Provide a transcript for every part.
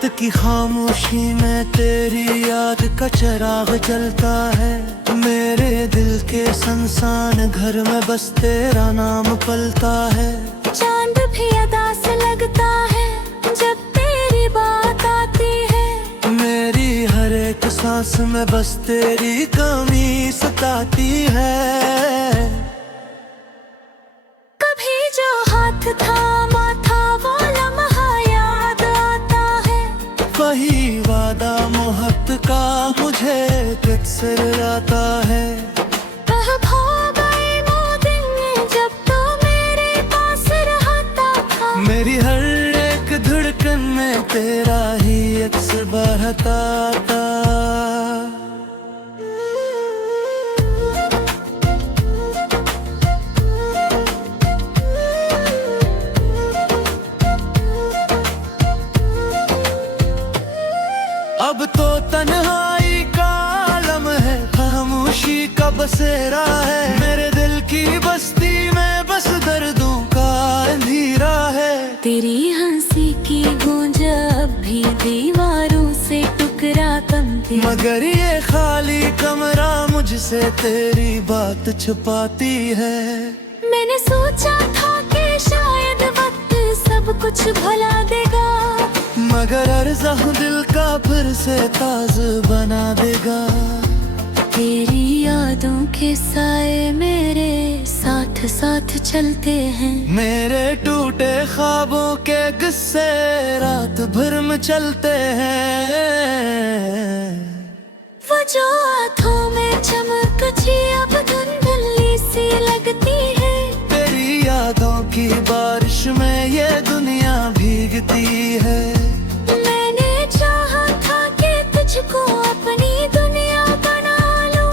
रात की खामोशी में तेरी याद का चिराग जलता है। मेरे दिल के संसान घर में बस तेरा नाम पलता है। चांद भी अदा से लगता है जब तेरी बात आती है। मेरी हर एक सांस में बस तेरी कमी सताती है। कभी जो हाथ थामा था वो लम्हा याद आता है। वही वादा मोहब्बत का मुझे तुझसे आता है। अब हो गए वो दिन जब तो मेरे पास रहता था। मेरी हर एक धड़कन में तेरा ही अक्स बहता था। अब तो तन्हाई का आलम है, खामोशी का बसेरा है। मेरे दिल की बस्ती में बस दर्दों का अंधेरा है। तेरी हंसी की गूंज अब भी दीवारों से टुकड़ा कमती। मगर ये खाली कमरा मुझसे तेरी बात छुपाती है। मैंने सोचा था कि शायद वक्त सब कुछ भुला देगा, मगर अर्ज़ा दिल का फिर से ताज़ बना देगा। तेरी यादों के साए मेरे साथ साथ चलते हैं। मेरे टूटे ख्वाबों के किस्से रात भर में चलते हैं। वो जो आँखों में चमकती अब धुंधली सी लगती है। तेरी यादों की बारिश में ये दुनिया भीगती है। मैंने चाहा था कि तुझको अपनी दुनिया बना लूं।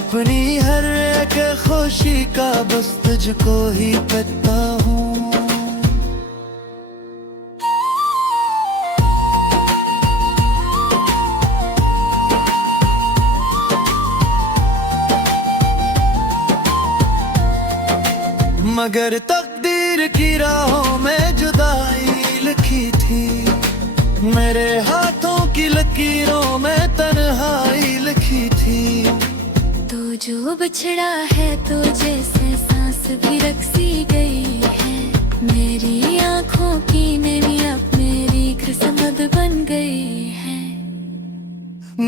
अपनी हर एक खुशी का बस तुझको ही पता हूँ। मगर तकदीर की राहों में जुदाई लिखी थी। मेरे हाथों की लकीरों में तन्हाई लिखी थी। तो जो बिछड़ा है तो जैसे सांस भी रक्सी गई है। मेरी आँखों की नमी अब मेरी किस्मत बन गई है।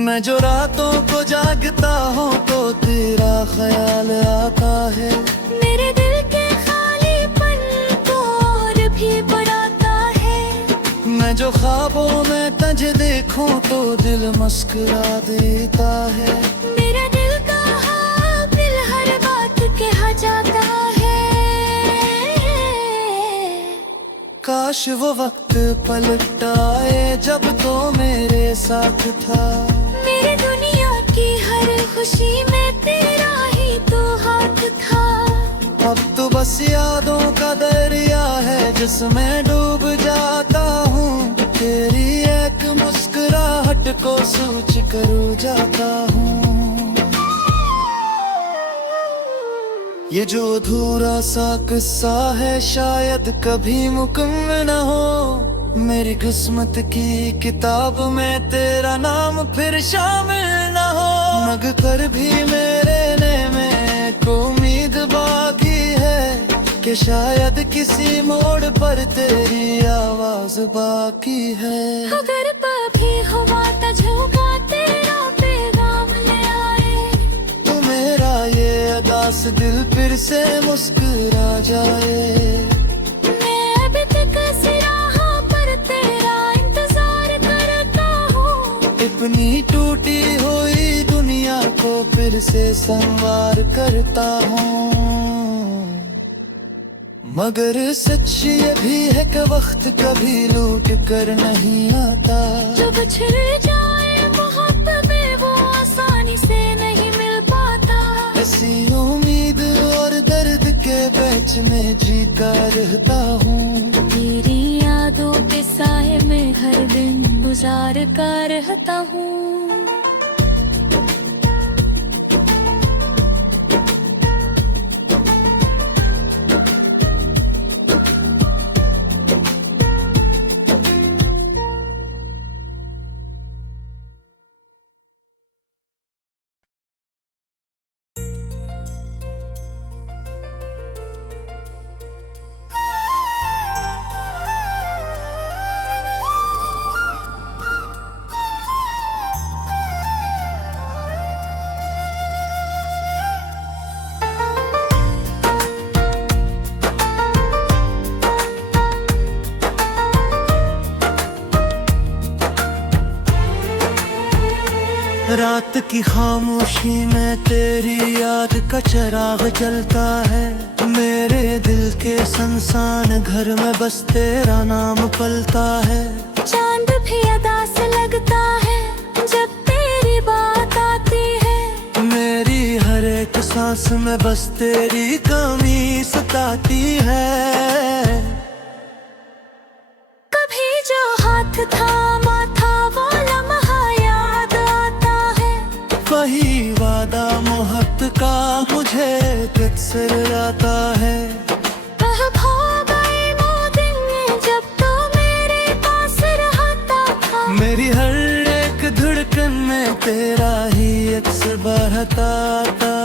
मैं जो रातों को जागता हूँ तो तेरा ख्याल आता है। मेरे दिल के खालीपन को और भी बढ़ाता है। मैं जो ख्वाबों में तुझे देखूं तो दिल मुस्कुरा देता है। मेरा दिल का हाबिल हर बात कहा जाता है। काश वो वक्त पलट आए जब तो मेरे साथ था। मेरी दुनिया की हर खुशी में तेरा ही तो हाथ था। अब तो बस यादों का दरिया है जिसमें डूब जाता हूँ। तेरी एक मुस्कुराहट को सोच कर जाता हूँ। ये जो अधूरा सा किस्सा है शायद कभी मुकम्मल न हो। मेरी किस्मत की किताब में तेरा नाम फिर शामिल न हो। मगर भी मेरे में को उम्मीद बाकी है कि शायद किसी मोड़ पर तेरी आवाज बाकी है। अगर कभी हुआ तो झोंका तेरा पैगाम ले आए। तो मेरा ये अदास दिल फिर से मुस्कुरा जाए। मैं अभी तक इस राह पर तेरा इंतजार करता हूँ। अपनी टूटी हुई दुनिया को फिर से संवार करता हूँ। मगर सच ये भी है कि वक्त कभी लूट कर नहीं आता। जो बिछड़ जाए मोहब्बत में वो आसानी से नहीं मिल पाता। ऐसी उम्मीद और दर्द के बीच में जीता रहता हूँ। तेरी यादों के साए में हर दिन गुजार कर रहता हूँ। रात की खामोशी में तेरी याद का चिराग जलता है। मेरे दिल के सुनसान घर में बस तेरा नाम पलता है। चांद भी अदा से लगता है जब तेरी बात आती है। मेरी हर एक सांस में बस तेरी कमी सताती है। कभी जो हाथ थामा था वो लम्हा याद आता है। वही वादा मोहब्बत का मुझे तुझसे आता है। वह खो गए वो दिन जब तो मेरे पास रहता था। मेरी हर एक धड़कन में तेरा ही अक्स बहता था।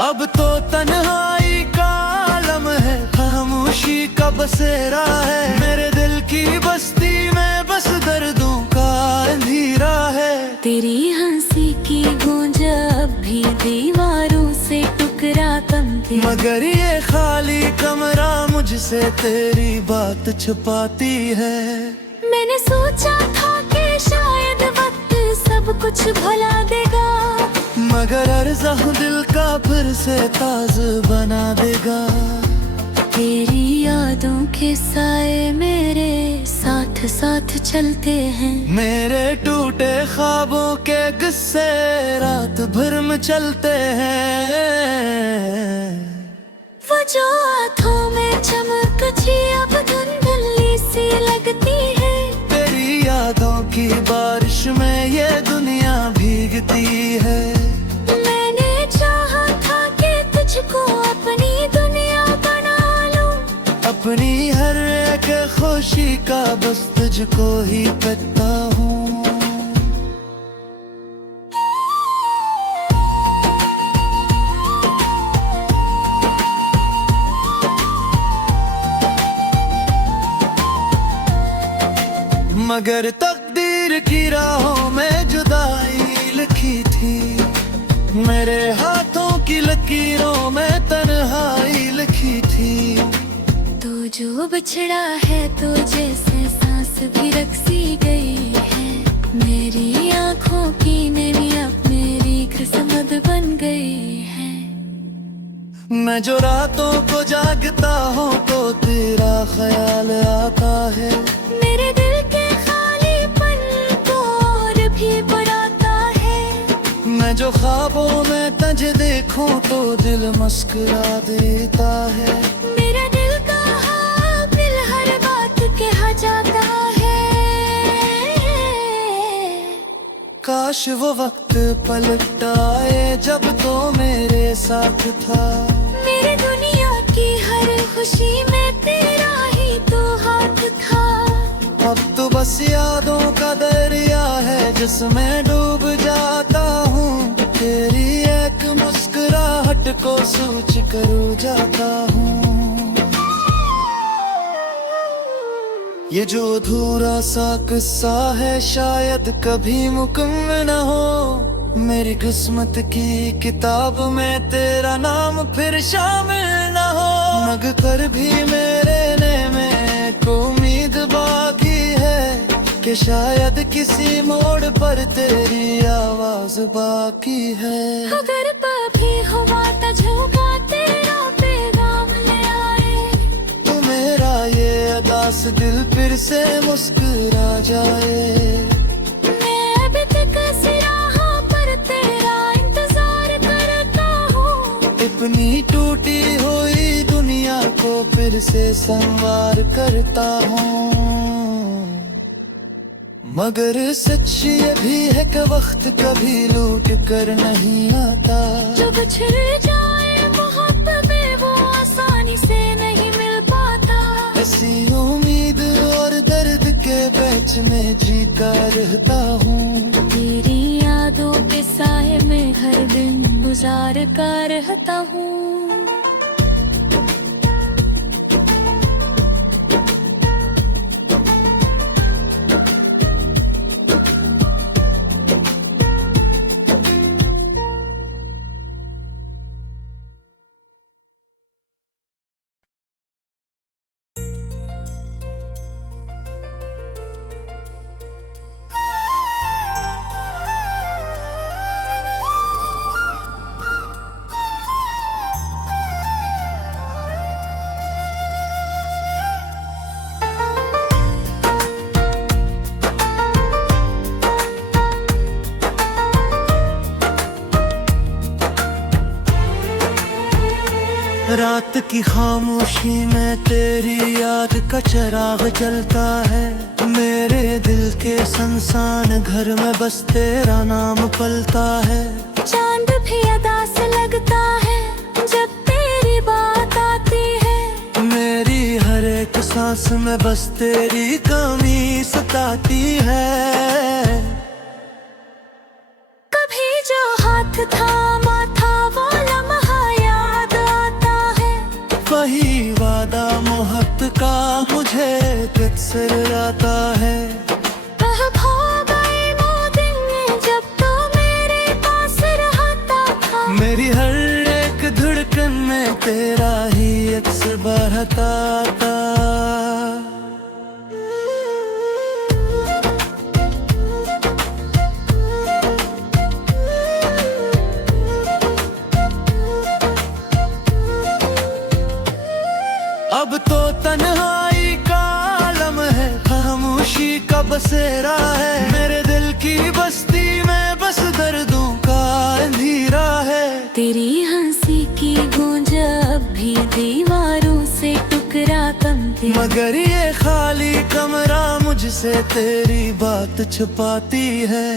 अब तो तन्हाई का आलम है, खामोशी का बसेरा है। मेरे दिल की बस्ती में बस दर्दों का अंधेरा है। तेरी हंसी की गूंज अब भी दीवारों से टुकरा कम थी। मगर ये खाली कमरा मुझसे तेरी बात छुपाती है। मैंने सोचा था कि शायद वक्त सब कुछ भुला देगा, मगर अर्ज़ा दिल का फिर से ताज़ बना देगा। तेरी यादों के साए मेरे साथ साथ चलते हैं। मेरे टूटे ख्वाबों के किस्से रात भर में चलते हैं। वो जो आँखों में चमकती अब धुंधली सी लगती है। तेरी यादों की बारिश में ये दुनिया भीगती है। मैंने चाहा था कि तुझको अपनी दुनिया बना लूं। अपनी हर एक खुशी का बस तुझको ही पता हूँ। मगर तकदीर की राहों में जुदाई लिखी थी। मेरे हाथों की लकीरों में तन्हाई लिखी थी। तो जो बिछड़ा है तो जैसे सांस भी रखसी गई है। मेरी आँखों की नमी अब मेरी किस्मत बन गई है। मैं जो रातों को जागता हूँ तो तेरा ख्याल आता है। मेरे दिल के खालीपन को और भी बढ़ाता है। मैं जो ख्वाबों में तुझे देखूं तो दिल मुस्कुरा देता है। मेरा दिल का हाबिल हर बात कहा जाता है। काश वो वक्त पलट आए जब तो मेरे साथ था। मेरी दुनिया की हर खुशी में तेरा ही तो हाथ था। अब तो बस यादों का दरिया है जिसमें डूब जाता हूँ। तेरी एक मुस्कुराहट को सोच कर जाता हूँ। ये जो अधूरा सा किस्सा है शायद कभी मुकम्मल न हो। मेरी किस्मत की किताब में तेरा नाम फिर शामिल न हो। मगर भी मेरे में को उम्मीद बाकी है कि शायद किसी मोड़ पर तेरी आवाज बाकी है। अगर कभी हुआ तो झोंका तेरा पैगाम ले आए। तो मेरा ये अदास दिल फिर से मुस्कुरा जाए। मैं अभी तक इसी राह पर तेरा इंतजार करता हूँ। अपनी टूटी हुई दुनिया को फिर से संवार करता हूँ। मगर सच ये भी है कि वक्त कभी लूट कर नहीं आता। जो बिछड़ जाए मोहब्बत में वो आसानी से नहीं मिल पाता। ऐसी उम्मीद और दर्द के बीच में जीता रहता हूँ। तेरी यादों के साए में हर दिन गुजार कर रहता हूँ। रात की खामोशी में तेरी याद का चिराग जलता है। मेरे दिल के संसान घर में बस तेरा नाम पलता है। चांद भी अदा से लगता है जब तेरी बात आती है। मेरी हर एक सांस में बस तेरी कमी सताती है। कभी जो हाथ थामा था वो लम्हा याद आता है। वही वादा मोहब्बत का मुझे तुझसे आता है। वह खो गए वो दिन जब तो मेरे पास रहता था। मेरी हर एक धड़कन में तेरा ही अक्स बहता था। अब तो तन्हाई का आलम है, खामोशी का बसेरा है। मेरे दिल की बस्ती में बस दर्दों का अंधेरा है। तेरी हंसी की गूंज अब भी दीवारों से टुकड़ा कम थी। मगर ये खाली कमरा मुझसे तेरी बात छुपाती है।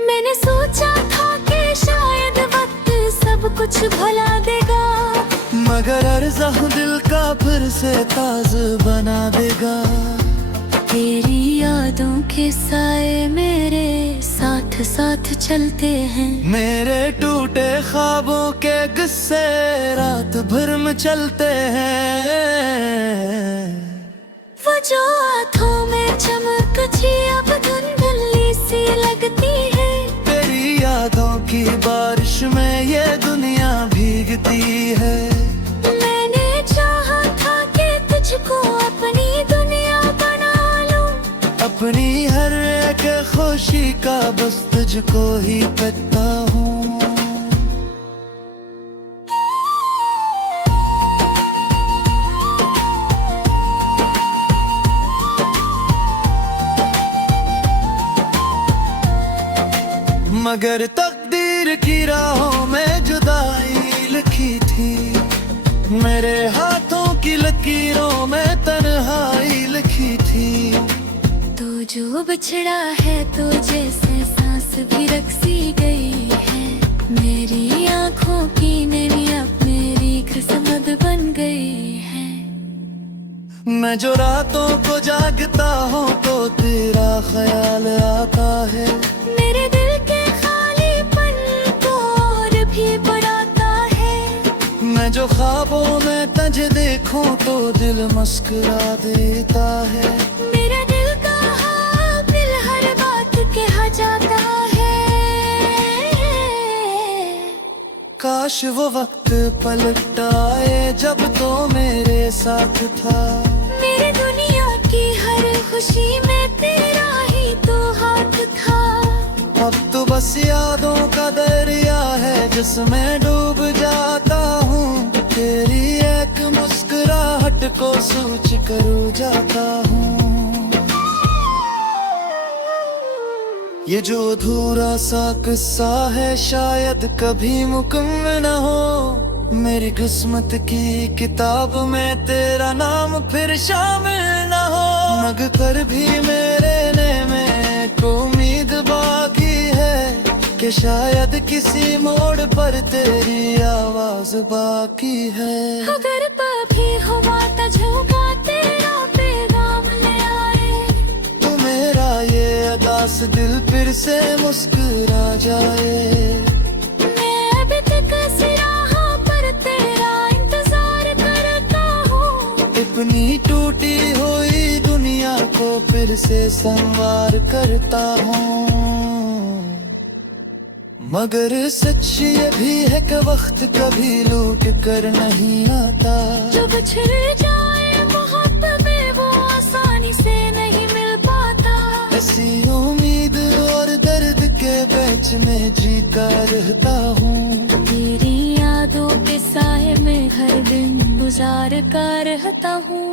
मैंने सोचा था कि शायद वक्त सब कुछ भुला देगा, मगर अर्ज़ा दिल का फिर से ताज़ बना देगा। तेरी यादों के साए मेरे साथ साथ चलते हैं। मेरे टूटे ख्वाबों के किस्से रात भर में चलते हैं। वो जो आँखों में चमकती अब धुंधली सी लगती है। तेरी यादों की बारिश में ये दुनिया भीगती है। मैंने चाहा था कि तुझको अपनी दुनिया बना लूं। अपनी हर एक खुशी का बस तुझको ही पता हूँ। मगर तकदीर की राहों में जुदाई लिखी थी। मेरे हाथों की लकीरों में तन्हाई लिखी थी। तो जो बिछड़ा है तो जैसे सांस भी रखसी गई है। मेरी आँखों की नमी अब मेरी किस्मत बन गई है। मैं जो रातों को जागता हूँ तो तेरा ख्याल आता है। मेरे दिल के खालीपन को और भी बढ़ाता है। मैं जो ख्वाबों में तुझे देखूं तो दिल मुस्कुरा देता है। मेरा दिल का दिल हर बात कह जाता है। काश वो वक्त पलट आए जब तो मेरे साथ था। मेरी दुनिया की हर खुशी में तेरा ही तो हाथ था। अब तो बस यादों का दरिया है जिसमें डूब जाता हूँ। तेरी एक मुस्कुराहट को सोच कर जाता हूँ। ये जो अधूरा सा किस्सा है शायद कभी मुकम्मल न हो। मेरी किस्मत की किताब में तेरा नाम फिर शामिल न हो। मग कर भी मेरे नेमे को उम्मीद बाकी है कि शायद किसी मोड़ पर तेरी आवाज बाकी है। अगर कभी हुआ तुझको तेरा पैगाम ले आए तो मेरा ये अदास दिल फिर से मुस्कुरा जाए। मैं अभी तक इस राह पर तेरा इंतजार करता हूँ। अपनी टूटी हुई दुनिया को फिर से संवार करता हूँ। मगर सच ये भी है कि वक्त कभी लूट कर नहीं आता। जो बिछड़ जाए मोहब्बत में वो आसानी से नहीं मिल पाता। ऐसी उम्मीद और दर्द के बीच में जीता रहता हूँ। तेरी यादों के साए में हर दिन गुजार कर रहता हूँ।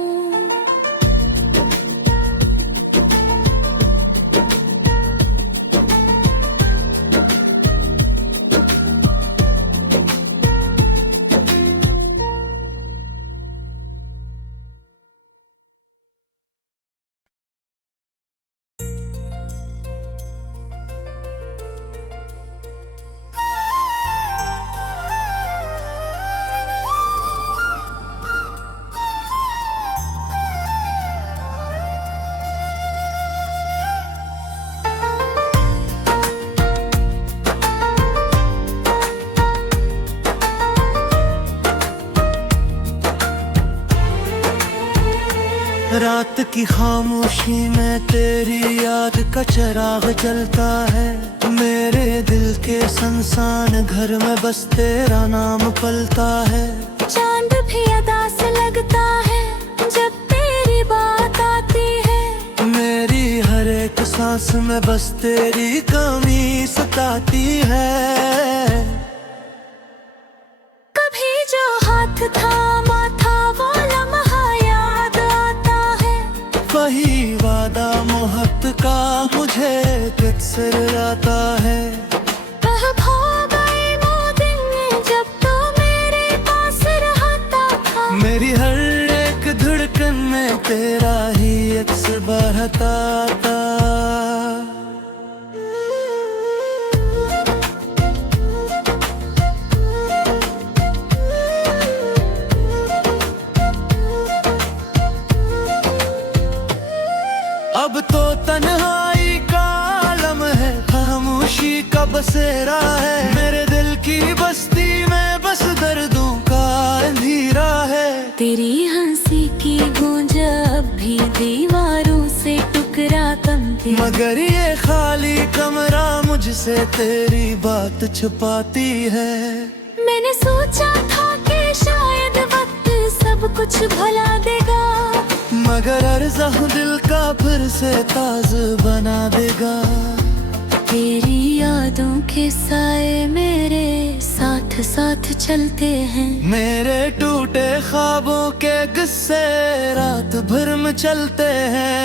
रात की खामोशी में तेरी याद का चिराग जलता है। मेरे दिल के संसान घर में बस तेरा नाम पलता है। चांद भी अदा से लगता है जब तेरी बात आती है। मेरी हर एक सांस में बस तेरी कमी सताती है। कभी जो हाथ थामा था वो लम्हा याद आता है। वही वादा मोहब्बत का मुझे तुझसे आता है। कब हो गए वो दिन जब तो मेरे पास रहता था। मेरी हर एक धड़कन में तेरा ही अक्स बहता था। अब तो तन्हाई का आलम है, खामोशी का बसेरा है। मेरे दिल की बस्ती में बस दर्दों का अंधेरा है। तेरी हंसी की गूंज अब भी दीवारों से टुकड़ा कमती। मगर ये खाली कमरा मुझसे तेरी बात छुपाती है। मैंने सोचा था कि शायद वक्त सब कुछ भुला देगा, मगर अर्ज़ा दिल का फिर से ताज़ बना देगा। तेरी यादों के साए मेरे साथ साथ चलते हैं। मेरे टूटे ख्वाबों के किस्से रात भर में चलते हैं।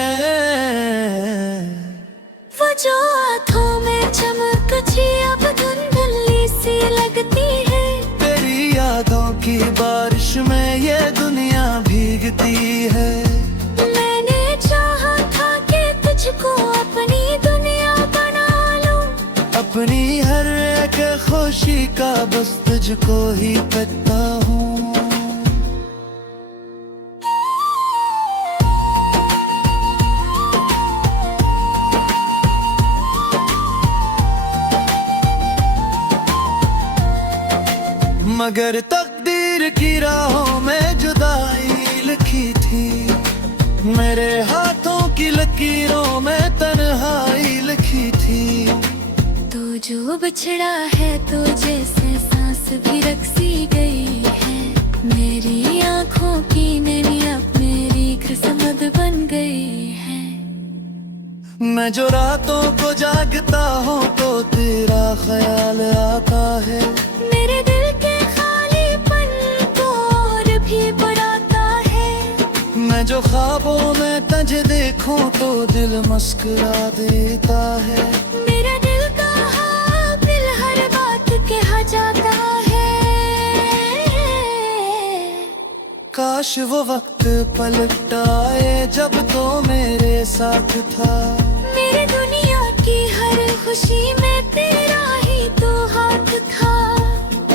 वो जो आँखों में चमकती अब धुंधली सी लगती है। तेरी यादों की बारिश में ये दुनिया भीगती है। मैंने चाहा था कि तुझको अपनी दुनिया बना लूं। अपनी हर एक खुशी का बस तुझको ही पता हूँ। मगर तकदीर की राहों में जुदाई लिखी थी। मेरे हाथों की लकीरों में तन्हाई लिखी थी। तो जो बिछड़ा है तो जैसे सांस भी रखसी गई है। मेरी आँखों की नमी अब मेरी किस्मत बन गई है। मैं जो रातों को जागता हूँ तो तेरा ख्याल आता है। मेरे दिल के खालीपन को और भी बढ़ाता है। मैं जो ख्वाबों में तुझे देखूं तो दिल मुस्कुरा देता है। मेरा दिल का हाबिल हर बात कहा जाता है। काश वो वक्त पलट आए जब तो मेरे साथ था। मेरी दुनिया की हर खुशी में तेरा ही तो हाथ था।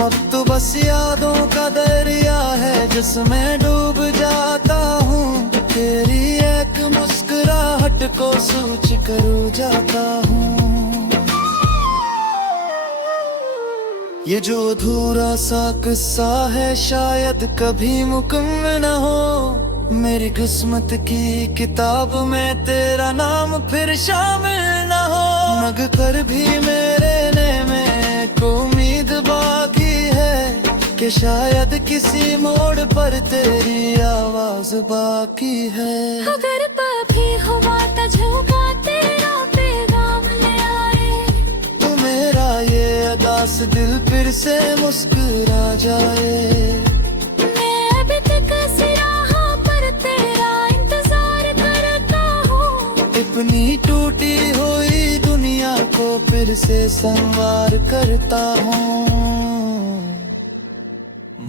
अब तो बस यादों का दरिया है जिसमें डूब जाता हूँ। तेरी एक मुस्कुराहट को सोच कर जाता हूँ। ये जो अधूरा सा किस्सा है शायद कभी मुकम्मल न हो। मेरी किस्मत की किताब में तेरा नाम फिर शामिल न हो। मग कर भी मेरे में को उम्मीद बाकी है कि शायद किसी मोड़ पर तेरी आवाज बाकी है। अगर कभी हुआ तो झोंका तेरा पैगाम ले आए। तो मेरा ये अदास दिल फिर से मुस्कुरा जाए। मैं अभी तक इस राह पर तेरा इंतजार करता हूँ। अपनी टूटी हुई दुनिया को फिर से संवार करता हूँ।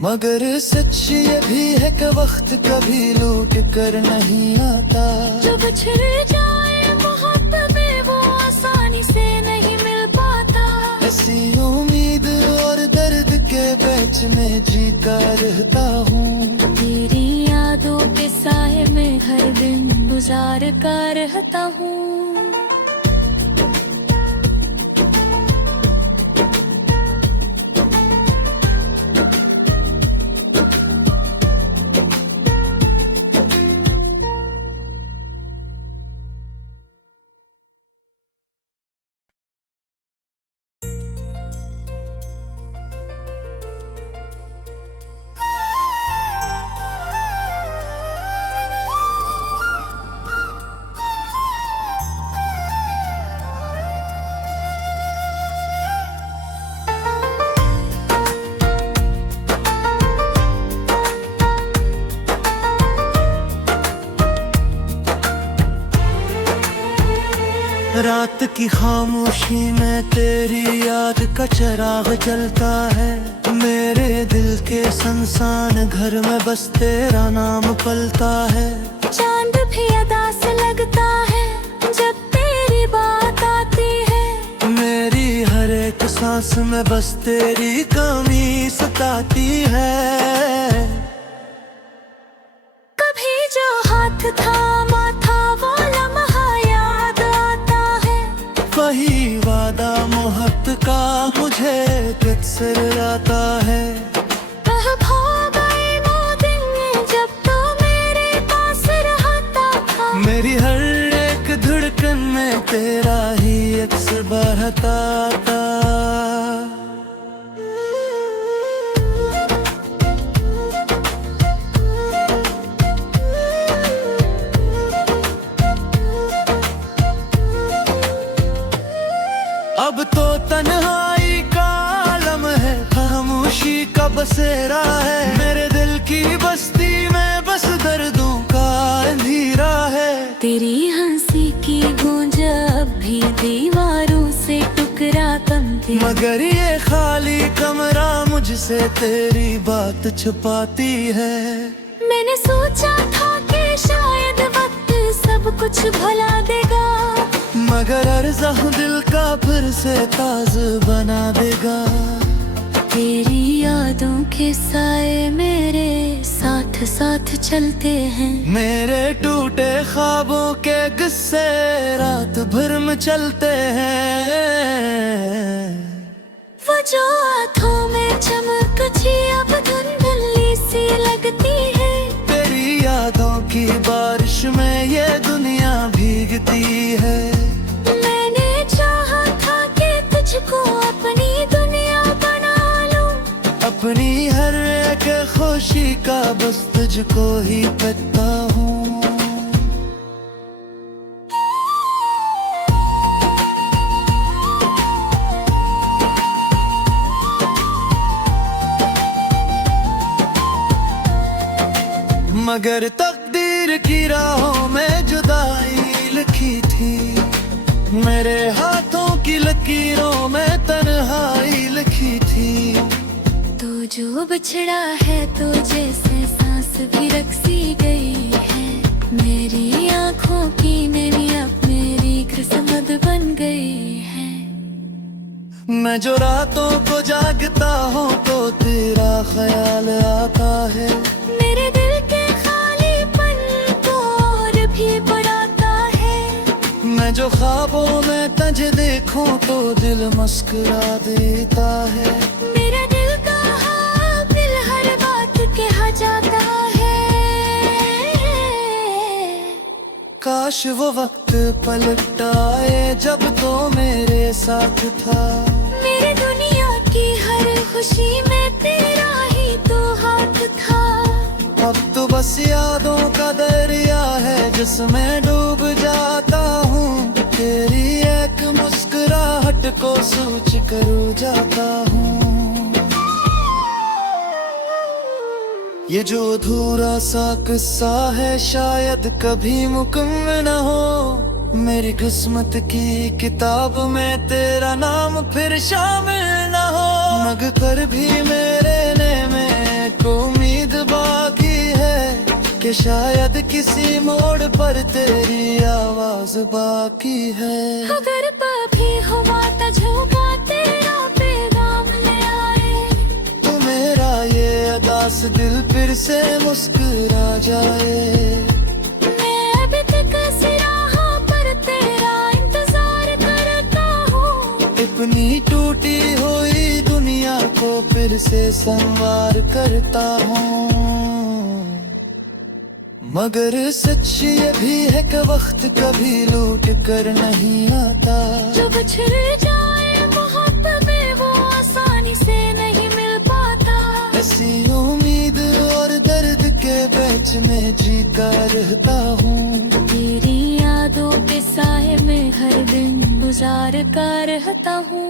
मगर सच ये भी है कि वक्त कभी लूट कर नहीं आता। जो बिछड़ जाए मोहब्बत में वो आसानी से नहीं मिल पाता। ऐसी उम्मीद और दर्द के बीच में जीता रहता हूँ। तेरी यादों के साए में हर दिन गुजार कर रहता हूँ। रात की खामोशी में तेरी याद का चिराग जलता है। मेरे दिल के संसान घर में बस तेरा नाम पलता है। चांद भी अदा से लगता है जब तेरी बात आती है। मेरी हर एक सांस में बस तेरी कमी सताती है। कभी जो हाथ थामा था वो लम्हा याद आता है। वही वादा मोहब्बत का मुझे तुझसे आता है। अब हो गए वो दिन जब तो मेरे पास रहता था। मेरी हर एक धड़कन में तेरा ही अक्स बहता था। अब तो तन्हाई का आलम है, खामोशी का बसेरा है। मेरे दिल की बस्ती में बस दर्दों का अंधेरा है। तेरी हंसी की गूंज अब भी दीवारों से टुकड़ा कमती। मगर ये खाली कमरा मुझसे तेरी बात छुपाती है। मैंने सोचा था कि शायद वक्त सब कुछ भुला देगा, मगर अर्ज़ा दिल का फिर से ताज बना देगा। तेरी यादों के साए मेरे साथ साथ चलते हैं। मेरे टूटे ख्वाबों के किस्से रात भर में चलते हैं। वो जो आँखों में चमकती अब धुंधली सी लगती है। तेरी यादों की बारिश में ये दुनिया भीगती है। मैंने चाहा था कि तुझको अपनी दुनिया बना लूं। अपनी हर एक खुशी का बस तुझको ही पता हूँ। मगर तकदीर की राहों में जुदाई लिखी थी। मेरे हाथों की लकीरों में तन्हाई लिखी थी। तो जो बिछड़ा है तो जैसे सांस भी रखसी गई है। मेरी आँखों की नमी अब मेरी किस्मत बन गई है। मैं जो रातों को जागता हूँ तो तेरा ख्याल आता है। मेरे दिल के खालीपन को और भी बढ़ाता है। मैं जो ख्वाबों में तुझे देखूं तो दिल मुस्कुरा देता है। मेरा दिल का हाबिल हर बात कहा जाता है। काश वो वक्त पलट आए जब तो मेरे साथ था। मेरी दुनिया की हर खुशी में तेरा ही तो हाथ था। अब तो बस यादों का दरिया है जिसमें डूब जाता हूँ। तेरी एक मुस्कुराहट को सोच कर जाता हूँ। ये जो अधूरा सा किस्सा है शायद कभी मुकम्मल न हो। मेरी किस्मत की किताब में तेरा नाम फिर शामिल न हो। मगर भी मेरे लिए में एक उम्मीद बाकी है कि शायद किसी मोड़ पर तेरी आवाज बाकी है। अगर कभी हुआ तो झोंका तेरा पैगाम ले आए। तो मेरा ये अदास दिल फिर से मुस्कुरा जाए। मैं अभी तक इस राह पर तेरा इंतजार करता हूँ। अपनी टूटी हुई दुनिया को फिर से संवार करता हूँ। मगर सच ये भी है कि वक्त कभी लूट कर नहीं आता। जो बिछड़ जाए मोहब्बत में वो आसानी से नहीं मिल पाता। ऐसी उम्मीद और दर्द के बीच में जी का रहता हूँ। तेरी यादों के साए में हर दिन गुजार का रहता हूँ।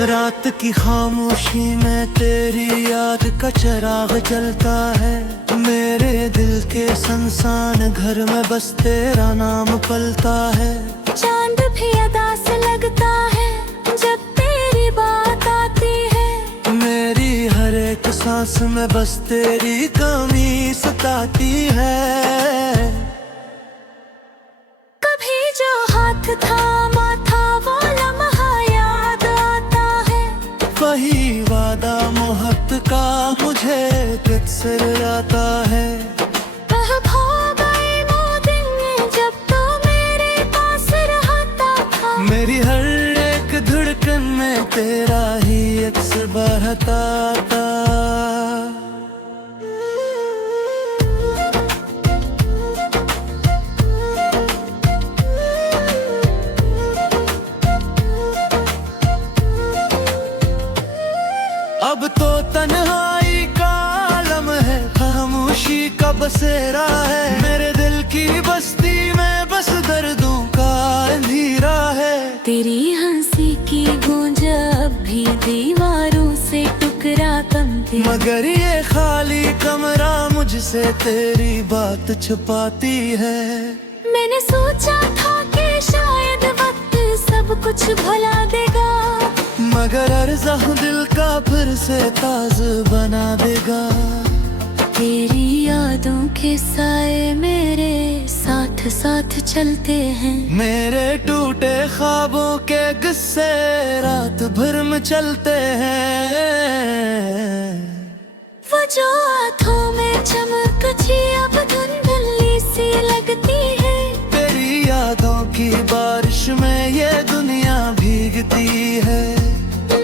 रात की खामोशी में तेरी याद का चिराग जलता है। मेरे दिल के संसान घर में बस तेरा नाम पलता है। चांद भी अदा से लगता है जब तेरी बात आती है। मेरी हर एक सांस में बस तेरी कमी सताती है। कभी जो हाथ थामा था वो लम्हा याद आता है। वही वादा मोहब्बत का मुझे तुझसे आता है। अब हो गए वो दिन जब तो मेरे पास रहता था। मेरी हर एक धड़कन में तेरा ही अक्स बहता था। अब तो तन्हाई का आलम है, खामोशी का बसेरा है। मेरे दिल की बस्ती में बस दर्दों का अंधेरा है। तेरी हंसी की गूंज अब भी दीवारों से टुकरा कमती। मगर ये खाली कमरा मुझसे तेरी बात छुपाती है। मैंने सोचा था कि शायद वक्त सब कुछ भुला देगा, मगर अर्ज़ा दिल का फिर से ताज बना देगा। तेरी यादों के साए मेरे साथ साथ चलते हैं। मेरे टूटे ख्वाबों के किस्से रात भर में चलते हैं। वो जो आँखों में चमकती अब धुंधली सी लगती है। तेरी यादों की बारिश में ये दुनिया भीगती है।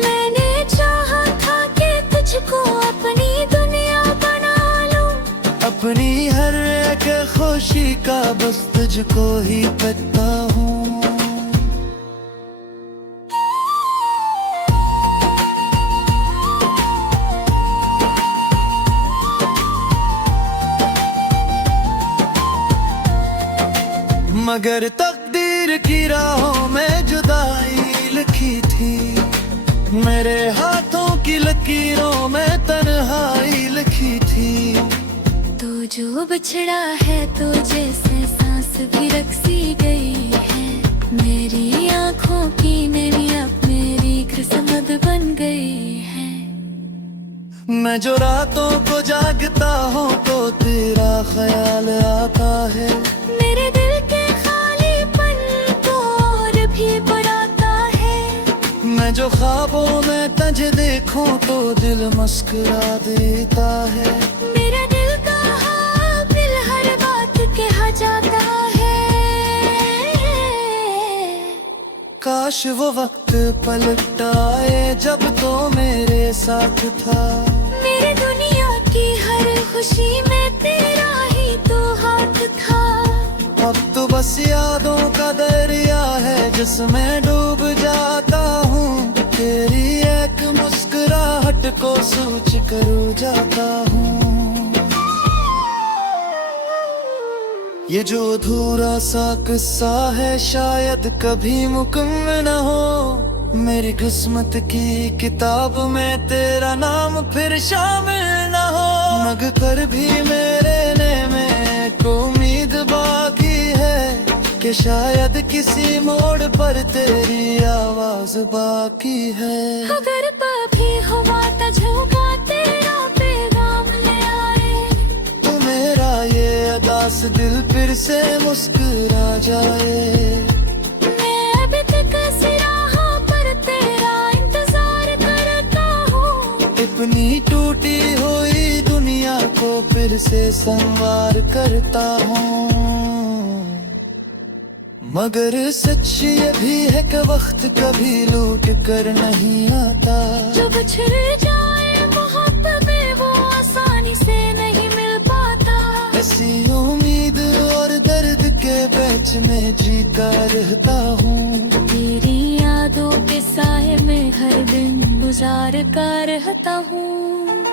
मैंने चाहा था कि तुझको अपनी दुनिया बना लूं। अपनी हर एक खुशी का बस तुझको ही पता हूँ। मगर तकदीर की राहों में जुदाई लिखी थी। मेरे हाथों की लकीरों में तन्हाई लिखी थी। तो जो बिछड़ा है तो जैसे सांस भी रख सी गई है। मेरी आँखों की नमी अब मेरी किस्मत बन गई है। मैं जो रातों को जागता हूँ तो तेरा ख्याल आता है। मेरे दिल के खालीपन को और भी बढ़ाता है। मैं जो ख्वाबों में तुझे देखूं तो दिल मुस्कुरा देता है। मेरा दिल का हाबिल हर बात कहा जाता है। काश वो वक्त पलट आए जब तो मेरे साथ था। मेरी दुनिया की हर खुशी में तेरा ही तो हाथ था। अब तो बस यादों का दरिया है जिसमें डूब जाता हूँ। तेरी एक मुस्कुराहट को सोच कर जाता हूँ। ये जो अधूरा सा किस्सा है शायद कभी मुकम्मल न हो। मेरी किस्मत की किताब में तेरा नाम फिर शामिल न हो। मगर भी मेरे में को उम्मीद बाकी है कि शायद किसी मोड़ पर तेरी आवाज बाकी है। अगर कभी हुआ तो झोंका तेरा पैगाम ले आए। तो मेरा ये अदास दिल फिर से मुस्कुरा जाए। मैं अभी तक इसी राह पर तेरा इंतजार करता हूँ। अपनी टूटी हुई दुनिया को फिर से संवार करता हूँ। मगर सच ये भी है कि वक्त कभी लूट कर नहीं आता। जो बिछड़ जाए मोहब्बत में वो आसानी से नहीं मिल पाता। ऐसी उम्मीद और दर्द के बीच में जीता रहता हूँ। तेरी यादों के साए में हर दिन गुजार कर रहता हूँ।